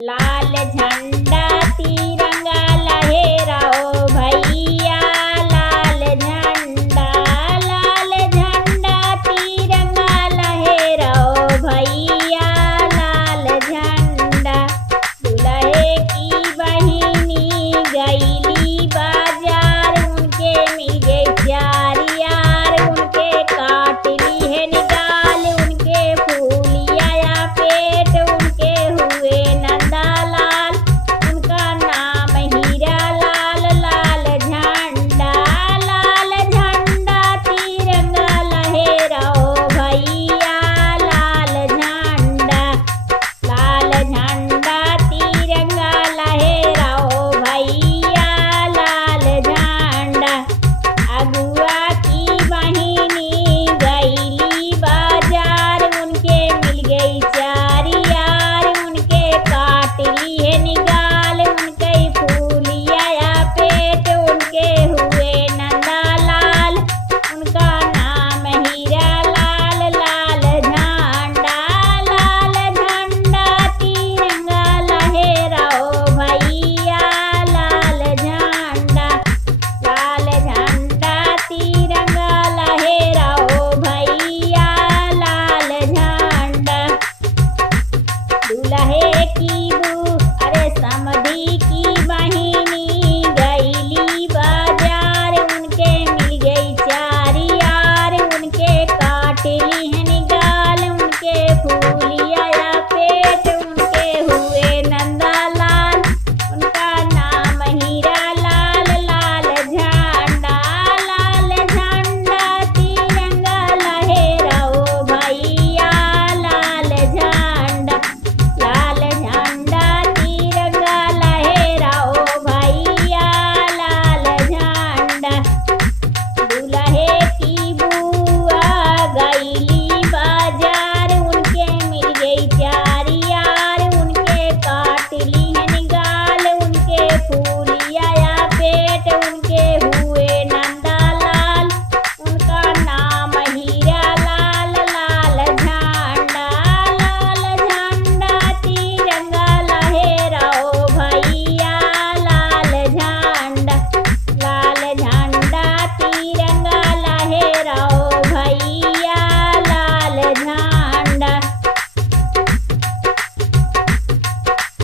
लाल झंडा तिरंगा लहराओ भैया, लाल झंडा तिरंगा लहराओ भैया, लाल झंडा। दुल्हे की बहिनी गईली बाजार, उनके मिल गए चार यार, उनके काट ली है निकाल, उनके फूलिया या पेट, उनके हुए नंदालाल, उनका नाम हीरा लाल। लाल झंडा तिरंगा लहराओ भैया, लाल झंडा तिरंगा लहराओ भैया, लाल झंडा। अगुआ की बहिनी गईली बाजार, उनके मिल गई चार यार, उनके काट ली है निगाह।